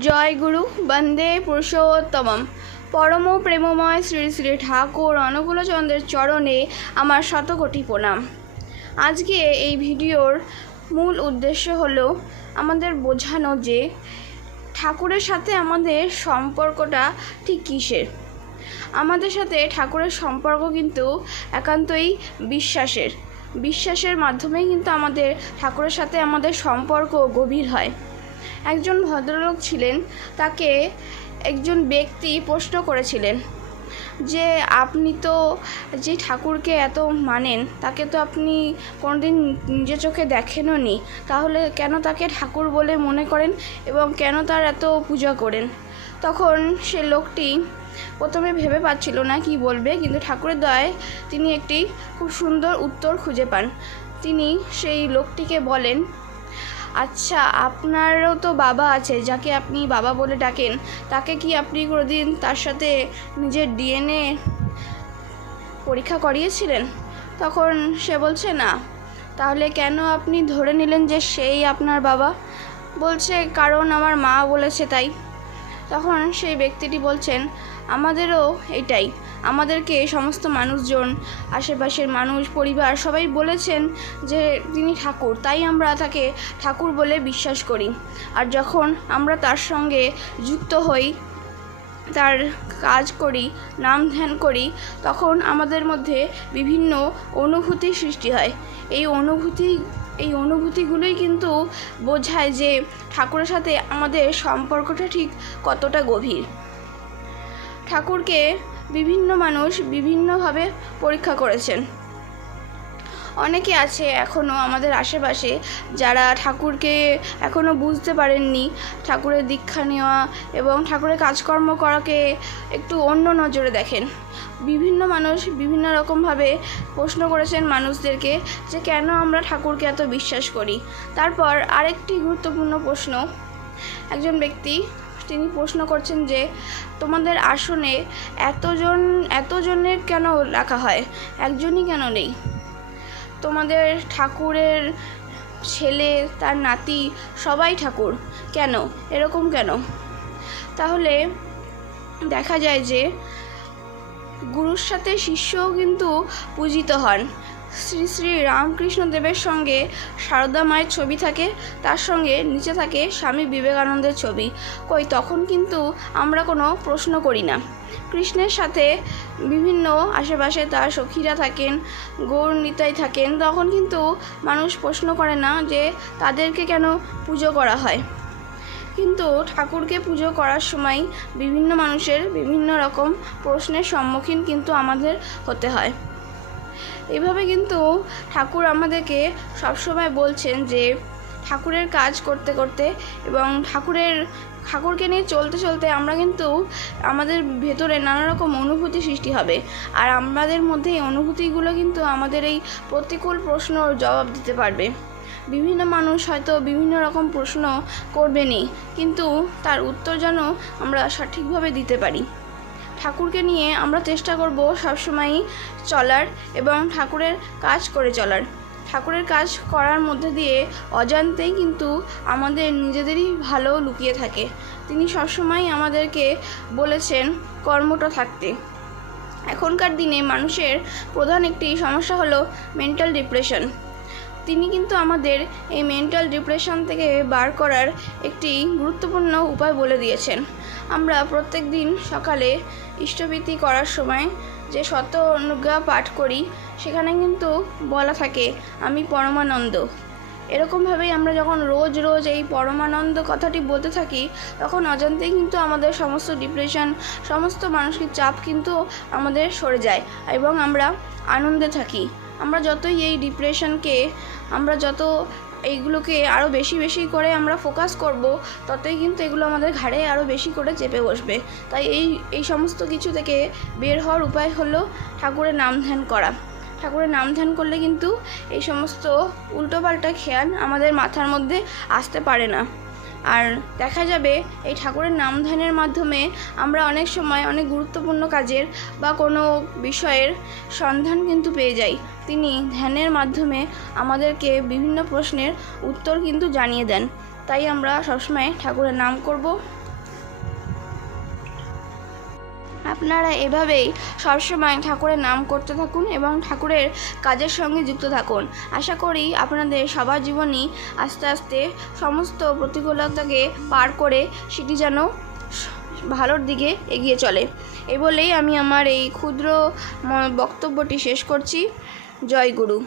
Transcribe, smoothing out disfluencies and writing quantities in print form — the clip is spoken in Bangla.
জয় গুরু বন্দে পুরুষোত্তমম। পরম প্রেমময় শ্রী শ্রী ঠাকুর অনুকূলচন্দ্রের চরণে আমার শতকোটি প্রণাম। আজকে এই ভিডিওর মূল উদ্দেশ্য হলো আমাদের বোঝানো যে ঠাকুরের সাথে আমাদের সম্পর্কটা ঠিক কিসের। আমাদের সাথে ঠাকুরের সম্পর্ক কিন্তু একান্তই বিশ্বাসের মাধ্যমেই কিন্তু আমাদের ঠাকুরের সাথে আমাদের সম্পর্ক গভীর হয়। একজন ভদ্রলোক ছিলেন, তাকে একজন ব্যক্তি প্রশ্ন করেছিলেন যে আপনি তো যে ঠাকুরকে এত মানেন, তাকে তো আপনি কোনোদিন নিজের চোখে দেখেনও নি, তাহলে কেন তাকে ঠাকুর বলে মনে করেন এবং কেন তার এত পূজা করেন? তখন সে লোকটি প্রথমে ভেবে পাচ্ছিল না কি বলবে, কিন্তু ঠাকুরের দয়ায় তিনি একটি খুব সুন্দর উত্তর খুঁজে পান। তিনি সেই লোকটিকে বলেন, আচ্ছা, আপনারও তো বাবা আছে, যাকে আপনি বাবা বলে ডাকেন, তাকে কি আপনি কোনোদিন তার সাথে নিজের ডিএনএ পরীক্ষা করিয়েছিলেন? তখন সে বলছে না। তাহলে কেন আপনি ধরে নিলেন যে সেই আপনার বাবা? বলছে কারণ আমার মা বলেছে তাই। তখন সেই ব্যক্তিটি বলছেন, আমাদেরও এটাই, আমাদেরকে সমস্ত মানুষজন, আশেপাশের মানুষ, পরিবার সবাই বলেছেন যে তিনি ঠাকুর, তাই আমরা তাকে ঠাকুর বলে বিশ্বাস করি। আর যখন আমরা তার সঙ্গে যুক্ত হই, তার কাজ করি, নাম ধ্যান করি, তখন আমাদের মধ্যে বিভিন্ন অনুভূতির সৃষ্টি হয়। এই অনুভূতিগুলোই কিন্তু বোঝায় যে ঠাকুরের সাথে আমাদের সম্পর্কটা ঠিক কতটা গভীর। ঠাকুরকে বিভিন্ন মানুষ বিভিন্নভাবে পরীক্ষা করেছেন। অনেকে আছে এখনও আমাদের আশেপাশে যারা ঠাকুরকে এখনও বুঝতে পারেননি, ঠাকুরের দীক্ষা নেওয়া এবং ঠাকুরের কাজকর্ম করাকে একটু অন্য নজরে দেখেন। বিভিন্ন মানুষ বিভিন্ন রকমভাবে প্রশ্ন করেছেন মানুষদেরকে যে কেন আমরা ঠাকুরকে এত বিশ্বাস করি। তারপর আরেকটি গুরুত্বপূর্ণ প্রশ্ন, একজন ব্যক্তি তিনি প্রশ্ন করছেন যে তোমাদের আসনে এতজনের কেন রাখা হয়, একজনই কেন নেই? তোমাদের ঠাকুরের ছেলে, তার নাতি সবাই ঠাকুর, কেন এরকম কেন? তাহলে দেখা যায় যে গুরুর সাথে শিষ্যও কিন্তু পূজিত হন। শ্রী শ্রী রামকৃষ্ণ দেবের সঙ্গে সারদা মায়ের ছবি থাকে, তার সঙ্গে নিচে থাকে স্বামী বিবেকানন্দের ছবি। তখন কিন্তু আমরা কোনো প্রশ্ন করি না। কৃষ্ণের সাথে বিভিন্ন আশেপাশে তার সখীরা থাকেন, গৌর নিতাই থাকেন, তখন কিন্তু মানুষ প্রশ্ন করে না যে তাদেরকে কেন পুজো করা হয়। কিন্তু ঠাকুরকে পুজো করার সময় বিভিন্ন মানুষের বিভিন্ন রকম প্রশ্নের সম্মুখীন কিন্তু আমাদের হতে হয়। এভাবে কিন্তু ঠাকুর আমাদেরকে সবসময় বলছেন যে ঠাকুরের কাজ করতে করতে এবং ঠাকুরকে নিয়ে চলতে চলতে আমরা কিন্তু আমাদের ভেতরে নানা রকম অনুভূতি সৃষ্টি হবে। আর আমাদের মধ্যে এই অনুভূতিগুলো কিন্তু আমাদের এই প্রতিকূল প্রশ্নর জবাব দিতে পারবে। বিভিন্ন মানুষ হয়তো বিভিন্ন রকম প্রশ্ন করবেনই, কিন্তু তার উত্তর যেন আমরা সঠিকভাবে দিতে পারি। ঠাকুরকে নিয়ে আমরা চেষ্টা করব সবসময়ই চলার এবং ঠাকুরের কাজ করে চলার। ঠাকুরের কাজ করার মধ্যে দিয়ে অজান্তেই কিন্তু আমাদের নিজেদেরই ভালো লুকিয়ে থাকে। তিনি সবসময় আমাদেরকে বলেছেন কর্মঠ থাকতে। এখনকার দিনে মানুষের প্রধান একটি সমস্যা হলো মেন্টাল ডিপ্রেশন। তিনি কিন্তু আমাদের এই মেন্টাল ডিপ্রেশন থেকে বার করার একটি গুরুত্বপূর্ণ উপায় বলে দিয়েছেন। আমরা প্রত্যেক দিন সকালে ইষ্টভীতি করার সময় যে শত অনুজ্ঞা পাঠ করি, সেখানে কিন্তু বলা থাকে আমি পরমানন্দ। এরকমভাবেই আমরা যখন রোজ এই পরমানন্দ কথাটি বলতে থাকি, তখন অজান্তেই কিন্তু আমাদের সমস্ত ডিপ্রেশন, সমস্ত মানসিক চাপ কিন্তু আমাদের সরে যায় এবং আমরা আনন্দে থাকি। আমরা যতই এই ডিপ্রেশনকে, আমরা যত এইগুলোকে আরও বেশি করে আমরা ফোকাস করব, ততই কিন্তু এগুলো আমাদের ঘাড়ে আরও বেশি করে চেপে বসবে। তাই এই সমস্ত কিছু থেকে বের হওয়ার উপায় হলো ঠাকুরের নাম ধ্যান করা। ঠাকুরের নাম ধ্যান করলে কিন্তু এই সমস্ত উল্টোপাল্টা খেয়াল আমাদের মাথার মধ্যে আসতে পারে না। আর দেখা যাবে এই ঠাকুরের নাম ধ্যানের মাধ্যমে আমরা অনেক সময় অনেক গুরুত্বপূর্ণ কাজের বা কোনো বিষয়ের সন্ধান কিন্তু পেয়ে যাই। তিনি ধ্যানের মাধ্যমে আমাদেরকে বিভিন্ন প্রশ্নের উত্তর কিন্তু জানিয়ে দেন। তাই আমরা সবসময় ঠাকুরের নাম করব, আপনারা এভাবেই সবসময় ঠাকুরের নাম করতে থাকুন এবং ঠাকুরের কাজের সঙ্গে যুক্ত থাকুন। আশা করি আপনাদের সবার জীবনই আস্তে আস্তে সমস্ত প্রতিকূলতাকে পার করে সেটি যেন ভালোর দিকে এগিয়ে চলে। এই বলেই আমি আমার এই ক্ষুদ্র বক্তব্যটি শেষ করছি। জয় গুরু।